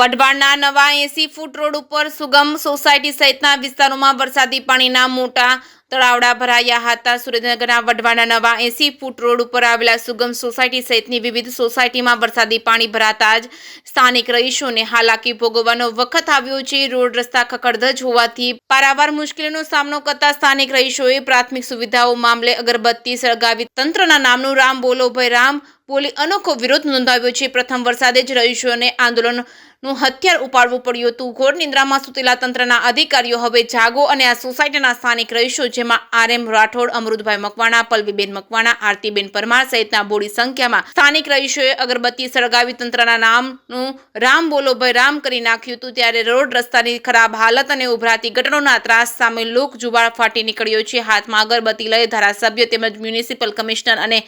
વઢવાણના નવા 80 foot road ઉપર સુગમ સોસાયટી સહિતના વિસ્તારોમાં વરસાદી પાણીના મોટા તળાવડા ભરાયા હતા. સુરેન્દ્રનગરના વઢવાણના નવા 80 ફૂટ રોડ ઉપર આવેલા સુગમ સોસાયટી સહિતની વિવિધ સોસાયટીમાં વરસાદી પાણી ભરાતા જ સ્થાનિક રહીશોને હાલાકી ભોગવવાનો વખત આવ્યો છે. રોડ રસ્તા ખખડધજ હોવાથી પારાવાર મુશ્કેલીનો સામનો કરતા સ્થાનિક રહીશોએ પ્રાથમિક સુવિધાઓ મામલે અગરબત્તી સળગાવી તંત્રના નામનું રામ બોલો ભાઈ રામ બોલી અનોખો વિરોધ નોંધાવ્યો છે. પ્રથમ વરસાદે જ રહીશોને આંદોલનનું હથિયાર ઉપાડવું પડ્યું હતું. ઘોર નિંદ્રામાં સૂતેલા તંત્રના અધિકારીઓ હવે જાગો અને આ સોસાયટીના સ્થાનિક રહીશો જેમાં RM રાઠોડ, અમૃતભાઈ મકવાણા, પલ્લવીબેન મકવાણા, આરતીબેન પરમાર સહિતના બોડી સંખ્યામાં સ્થાનિક રહીશોએ અગરબત્તી સળગાવી તંત્રના નામનું રામ બોલો ભાઈ રામ કરી નાખ્યું હતું. ત્યારે રોડ રસ્તાની ખરાબ હાલત અને ઉભરાતી ગટરોના ત્રાસ સામે લોક જુબાળ ફાટી નીકળ્યો છે. હાથમાં અગરબત્તી લઈ ધારાસભ્ય તેમજ મ્યુનિસિપલ કમિશનર અને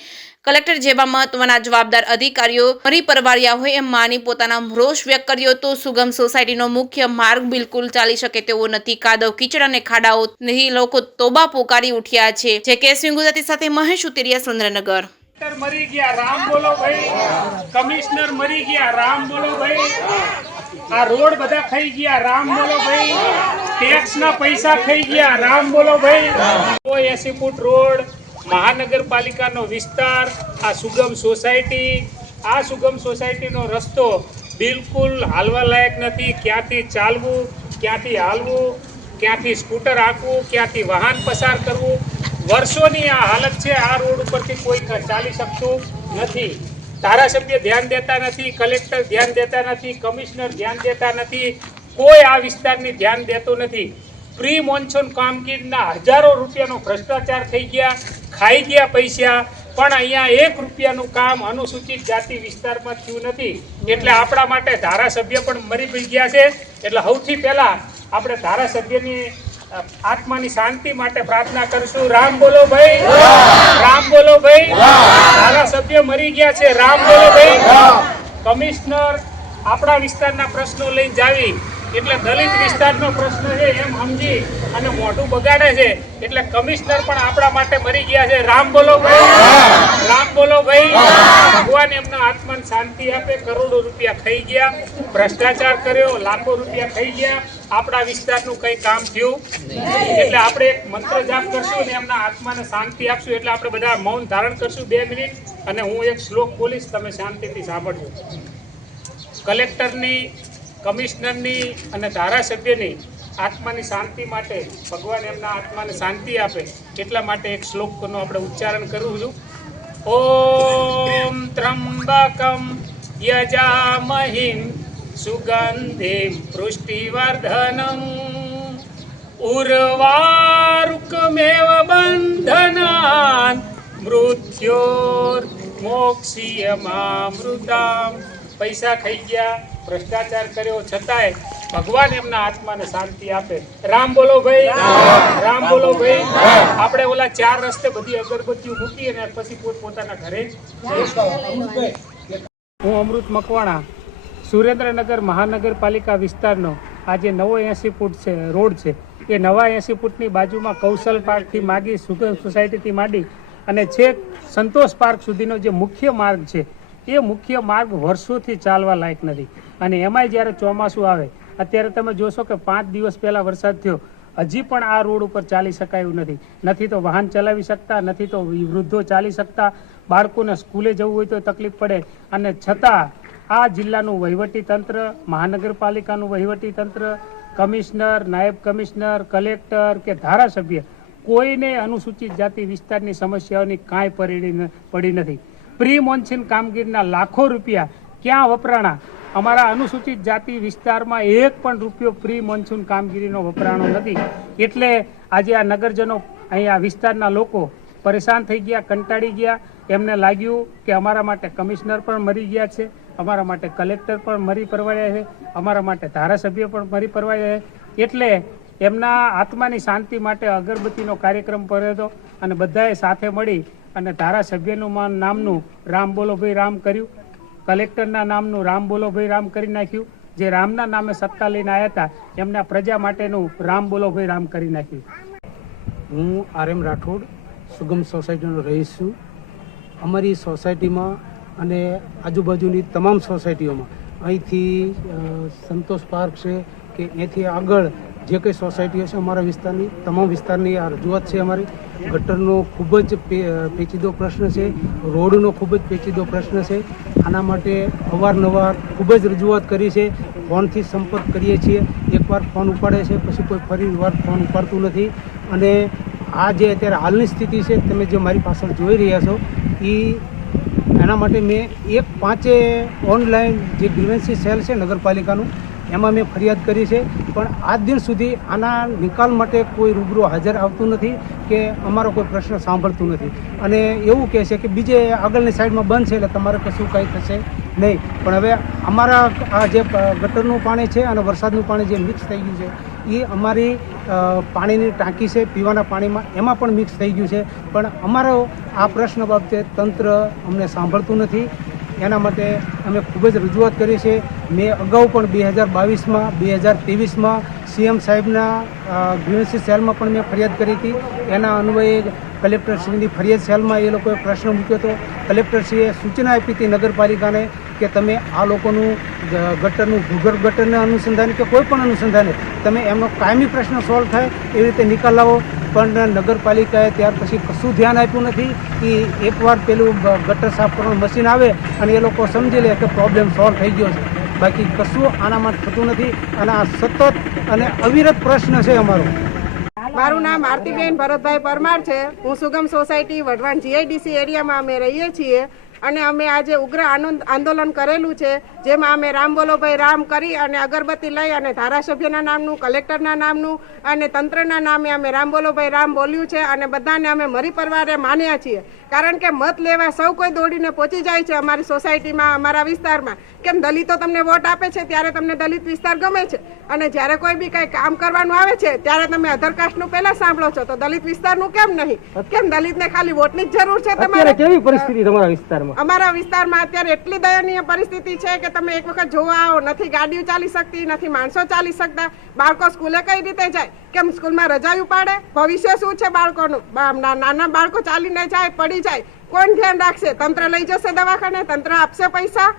કલેક્ટર જેવા મહત્વના જવાબદાર અધિકારીઓ ફરી પરવાર્યા હોય એમ માની પોતાના રોષ વ્યક્ત કર્યો હતો. સુગમ સોસાયટીનો મુખ્ય માર્ગ બિલકુલ ચાલી શકે તેવો નથી. કાદવ કીચડ અને ખાડાઓથી લોકો તોબા પોકારી ઉઠ્યા છે. જે કેસવી ગુજરાતી સાથે મહેશ ઉતેરિયા, સુરેન્દ્રનગર. મરી ગયા રામ બોલો ભાઈ, કમિશનર મરી ગયા રામ બોલો ભાઈ, આ રોડ બધા ખાઈ ગયા રામ બોલો ભાઈ, ટેક્સ ના પૈસા ખાઈ ગયા રામ બોલો ભાઈ. 80 ફૂટ રોડ, મહાનગરપાલિકાનો વિસ્તાર, આ સુગમ સોસાયટી, આ સુગમ સોસાયટીનો રસ્તો બિલકુલ હાલવા લાયક નથી. ક્યાંથી ચાલવું, ક્યાંથી હાલવું, ક્યાંથી સ્કૂટર હાંકવું, ક્યાંથી વાહન પસાર કરવું, વર્ષોની આ હાલત છે. આ રોડ ઉપરથી કોઈ ચાલી શકતું નથી. ધારાસભ્ય ધ્યાન દેતા નથી, કલેક્ટર ધ્યાન દેતા નથી, કમિશનર ધ્યાન દેતા નથી, કોઈ આ વિસ્તારની ધ્યાન દેતું નથી. પ્રી મોન્સૂન કામગીરીના હજારો રૂપિયાનો ભ્રષ્ટાચાર થઈ ગયા, ખાઈ ગયા પૈસા, પણ અહીંયા 1 રૂપિયાનું કામ અનુસૂચિત જાતિ વિસ્તારમાં થયું નથી. એટલે આપણા માટે ધારાસભ્ય પણ મરી ગયા છે. એટલે સૌથી પહેલા આપણે ધારાસભ્યની આત્માની શાંતિ માટે પ્રાર્થના કરીશું. રામ બોલો ભાઈ, રામ બોલો ભાઈ. ધારાસભ્ય મરી ગયા છે, રામ બોલો ભાઈ. કમિશનર આપણા વિસ્તારના પ્રશ્નો લઈને જાવી એટલે દલિત વિસ્તારનો પ્રશ્ન છે એમ સમજી અને મોઢું બગાડે છે. એટલે કમિશનર પણ આપણા માટે મરી ગયા છે. રામ બોલો ભાઈ, રામ બોલો ભાઈ. ભગવાન એમના આત્માને શાંતિ આપે. કરોડો રૂપિયા ખાઈ ગયા, ભ્રષ્ટાચાર કર્યો, લાખો રૂપિયા ખાઈ ગયા, આપણા વિસ્તારનું કંઈ કામ થયું. એટલે આપણે એક મંત્ર જાપ કરશું અને એમના આત્માને શાંતિ આપશું. એટલે આપણે બધા મૌન ધારણ કરશું 2 મિનિટ અને હું એક શ્લોક બોલીશ, તમે શાંતિથી સાંભળજો. કલેક્ટરની, કમિશનરની અને ધારાસભ્યની આત્માની શાંતિ માટે ભગવાન એમના આત્માને શાંતિ આપે એટલા માટે એક શ્લોકનું આપણે ઉચ્ચારણ કરું છું. ઓમ ત્રંબકમ યજામહિં સુગંધિમ પુષ્ટિવર્ધનમ ઉર્વારુકમેવ બંધનાન મૃત્યોર્મોક્ષીયમામૃતામ. પૈસા ખાઈ ગયા, ભ્રષ્ટાચાર કર્યો, છતાંય ભગવાન એમના આત્માને શાંતિ આપે. રામ બોલો ભાઈ, રામ બોલો ભાઈ. આપણે ઓલા 4 રસ્તે બધી અગરબત્તીઓ મૂકી અને પછી પોતાના ઘરે. હું અમૃત મકવાણા, સુરેન્દ્રનગર મહાનગરપાલિકા વિસ્તારનો આ જે નવો 80 ફૂટ છે રોડ છે, એ નવા 80 ફૂટની બાજુમાં કૌશલ પાર્કથી માગી સુગમ સોસાયટીથી માંડી અને છેક સંતોષ પાર્ક સુધીનો જે મુખ્ય માર્ગ છે, એ મુખ્ય માર્ગ વર્ષોથી ચાલવા લાયક નથી. અને એમાંય જ્યારે ચોમાસું આવે, અત્યારે તમે જોશો કે 5 દિવસ પહેલાં વરસાદ થયો, હજી પણ આ રોડ ઉપર ચાલી શકાયું નથી. નથી તો વાહન ચલાવી શકતા, નથી તો વૃદ્ધો ચાલી શકતા, બાળકોને સ્કૂલે જવું હોય તો તકલીફ પડે. અને છતાં આ જિલ્લાનું વહીવટીતંત્ર, મહાનગરપાલિકાનું વહીવટીતંત્ર, કમિશનર, નાયબ કમિશનર, કલેક્ટર કે ધારાસભ્ય કોઈને અનુસૂચિત જાતિ વિસ્તારની સમસ્યાઓની કાંઈ પડી નથી. પ્રી મોન્સૂન કામગીરીના લાખો રૂપિયા ક્યાં વપરાણા? અમારા અનુસૂચિત જાતિ વિસ્તારમાં 1 પણ રૂપિયો પ્રી મોન્સૂન કામગીરીનો વપરાણો નથી. એટલે આજે આ નગરજનો, અહીંયા વિસ્તારના લોકો પરેશાન થઈ ગયા, કંટાળી ગયા. એમને લાગ્યું કે અમારા માટે કમિશનર પણ મરી ગયા છે, અમારા માટે કલેક્ટર પણ મરી પરવાડ્યા છે, અમારા માટે ધારાસભ્ય પણ મરી પરવાડ્યા છે. એટલે એમના આત્માની શાંતિ માટે અગરબત્તીનો કાર્યક્રમ કર્યો હતો અને બધાએ સાથે મળી અને ધારાસભ્યનું નામનું રામ બોલો ભાઈ રામ કર્યું, કલેક્ટરના નામનું રામ બોલો ભાઈ રામ કરી નાખ્યું. જે રામના નામે સત્તા લઈને આવ્યા હતા એમના પ્રજા માટેનું રામ બોલો ભાઈ રામ કરી નાખ્યું. હું RM રાઠોડ, સુગમ સોસાયટીનો રહીશ છું. અમારી સોસાયટીમાં અને આજુબાજુની તમામ સોસાયટીઓમાં અહીંથી સંતોષ પાર્ક છે કે અહીંથી આગળ જે કંઈ સોસાયટીઓ છે અમારા વિસ્તારની તમામ વિસ્તારની આ રજૂઆત છે અમારી. ગટરનો ખૂબ જ પેચીદો પ્રશ્ન છે, રોડનો ખૂબ જ પેચીદો પ્રશ્ન છે. આના માટે અવારનવાર ખૂબ જ રજૂઆત કરી છે, ફોનથી સંપર્ક કરીએ છીએ. એકવાર ફોન ઉપાડે છે પછી કોઈ ફરી વાર ફોન ઉપાડતું નથી. અને આ જે અત્યારે હાલની સ્થિતિ છે તમે જે મારી પાછળ જોઈ રહ્યા છો એના માટે મેં 1/5 ઓનલાઈન જે ગ્રીવન્સી સેલ છે નગરપાલિકાનું એમાં મેં ફરિયાદ કરી છે, પણ આજ દિન સુધી આના નિકાલ માટે કોઈ રૂબરૂ હાજર આવતું નથી કે અમારો કોઈ પ્રશ્ન સાંભળતું નથી. અને એવું કહે છે કે બીજે આગળની સાઈડમાં બંધ છે એટલે તમારે કશું કંઈ થશે નહીં. પણ હવે અમારા આ જે ગટરનું પાણી છે અને વરસાદનું પાણી જે મિક્સ થઈ ગયું છે એ અમારી પાણીની ટાંકી છે પીવાના પાણીમાં એમાં પણ મિક્સ થઈ ગયું છે. પણ અમારો આ પ્રશ્ન બાબતે તંત્ર અમને સાંભળતું નથી. એના માટે અમે ખૂબ જ રજૂઆત કરી છે. મેં અગાઉ પણ 2022માં 2023માં સીએમ સાહેબના ગ્રીવન્સી સેલમાં પણ મેં ફરિયાદ કરી હતી. એના અન્વયે કલેક્ટરશ્રીની ફરિયાદ સેલમાં એ લોકોએ પ્રશ્ન મૂક્યો હતો. કલેક્ટરશ્રીએ સૂચના આપી હતી નગરપાલિકાને કે તમે આ લોકોનું ગટરનું ભૂગર્ભ ગટરના અનુસંધાને કે કોઈ પણ અનુસંધાને તમે એમનો કાયમી પ્રશ્ન સોલ્વ થાય એવી રીતે નિકાલ લાવો. પણ નગરપાલિકાએ ત્યાર પછી કશું ધ્યાન આપ્યું નથી કે એકવાર પેલું ગટર સાફ કરવાનું મશીન આવે અને એ લોકો સમજી લે કે પ્રોબ્લેમ સોલ્વ થઈ ગયો છે. બાકી કશું આનામાં થતું નથી અને આ સતત અને અવિરત પ્રશ્ન છે અમારો. મારું નામ આરતીબેન ભરતભાઈ પરમાર છે. હું સુગમ સોસાયટી વઢવાણ જીઆઈડીસી એરિયામાં અમે રહીએ છીએ અને અમે આજે ઉગ્ર આંદોલન કરેલું છે, જેમાં અમે રામ બોલો ભાઈ રામ કરી અને અગરબત્તી લઈ અને ધારાસભ્યના નામનું, કલેક્ટરના નામનું અને તંત્રના નામે અમે રામ બોલો ભાઈ રામ બોલ્યું છે. અને બધાને અમે મરી પરિવારે માન્યા છીએ, કારણ કે મત લેવા સૌ કોઈ દોડીને પહોંચી જાય છે અમારી સોસાયટીમાં, અમારા વિસ્તારમાં. કેમ દલિતો તમને વોટ આપે છે ત્યારે તમને દલિત વિસ્તાર ગમે છે, અને જ્યારે કોઈ બી કંઈ કામ કરવાનું આવે છે ત્યારે તમે અધર કાસ્ટનું પહેલા સાંભળો છો, તો દલિત વિસ્તારનું કેમ નહીં? કેમ દલિતને ખાલી વોટની જ જરૂર છે તમારે? કેવી પરિસ્થિતિ તમારા વિસ્તારમાં? અમારા વિસ્તારમાં અત્યારે એટલી દયનીય પરિસ્થિતિ છે કે તમે એક વખત જોવા આવો, નથી ગાડીઓ ચાલી શકતી, નથી માણસો ચાલી શકતા. બાળકો સ્કૂલે કઈ રીતે જાય? કેમ સ્કૂલમાં રજાયું પાડે? ભવિષ્ય શું છે બાળકોનું? નાના બાળકો ચાલીને જાય, પડી જાય, કોણ ધ્યાન રાખશે? તંત્ર લઈ જશે દવાખાને, તંત્ર આપશે પૈસા,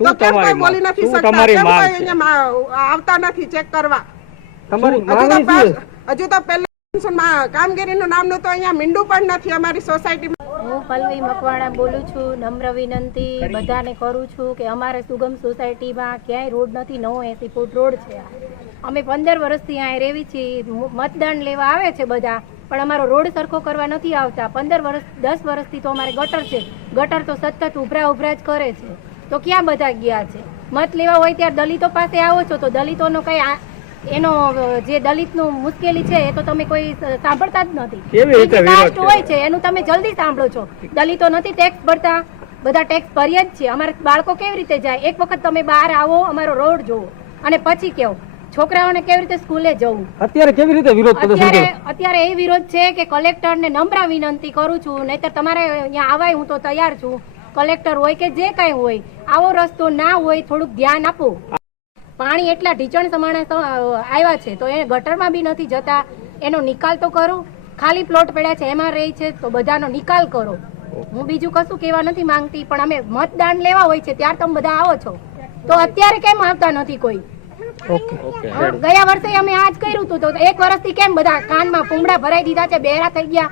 તો કેમ કોઈ બોલી નથી શકતા? કેમ કોઈ અહીંયા આવતા નથી ચેક કરવા? હજુ તો પહેલા કામગીરીનું નામનું તો અહીંયા મીંડું પણ નથી અમારી સોસાયટીમાં. હું પલ્લવી મકવાણા બોલું છું. નમ્ર વિનંતી બધાને કરું છું કે અમારે સુગમ સોસાયટીમાં ક્યાંય રોડ નથી. 980 ફૂટ રોડ છે. અમે 15 વર્ષથી અહીંયા રહેવી છીએ. મતદાન લેવા આવે છે બધા, પણ અમારો રોડ સરખો કરવા નથી આવતા. 10 વર્ષથી તો અમારે ગટર છે. ગટર તો સતત ઉભરા જ કરે છે. તો ક્યાં બધા ગયા છે? મત લેવા હોય ત્યારે દલિતો પાસે આવો છો તો દલિતોનો કઈ એનો જે દલિતનું મુશ્કેલી છે એ તો તમે કોઈ સાંભળતા જ નથી. કાસ્ટ હોય છે એનું તમે જલ્દી સાંભળો છો. દલિતો નથી ટેક્સ ભરતા, બધા ટેક્સ ભરીએ જ છે. અમારે બાળકો કેવી રીતે જાય? એક વખત તમે બહાર આવો, અમારો રોડ જોવો અને પછી કેવો છોકરાઓને કેવી રીતે સ્કૂલે જવું. અત્યારે કેવી રીતે વિરોધ અત્યારે એ વિરોધ છે કે કલેક્ટરને નમ્ર વિનંતી કરું છું, નહીતર તમારે અહીંયા આવાય હું તો તૈયાર છું. કલેક્ટર હોય કે જે કઈ હોય, આવો રસ્તો ના હોય, થોડુંક ધ્યાન આપો. પાણી એટલા ઢીચણ સમાણે આવ્યા છે તો એ ગટરમાં બી નથી જતા. એનો નિકાલ તો કરો. ખાલી પ્લોટ પડ્યા છે એમાં રહી છે તો બધાનો નિકાલ કરો. હું બીજું કશું કહેવા નથી માંગતી, પણ અમે મતદાન લેવા હોય છે ત્યારે તમે બધા આવો છો, તો અત્યારે કેમ આવતા નથી કોઈ? ગયા વર્ષે અમે આ જ કર્યું હતું, તો 1 વર્ષથી કેમ બધા કાનમાં પૂંગડા ભરાઈ દીધા છે, બહેરા થઈ ગયા?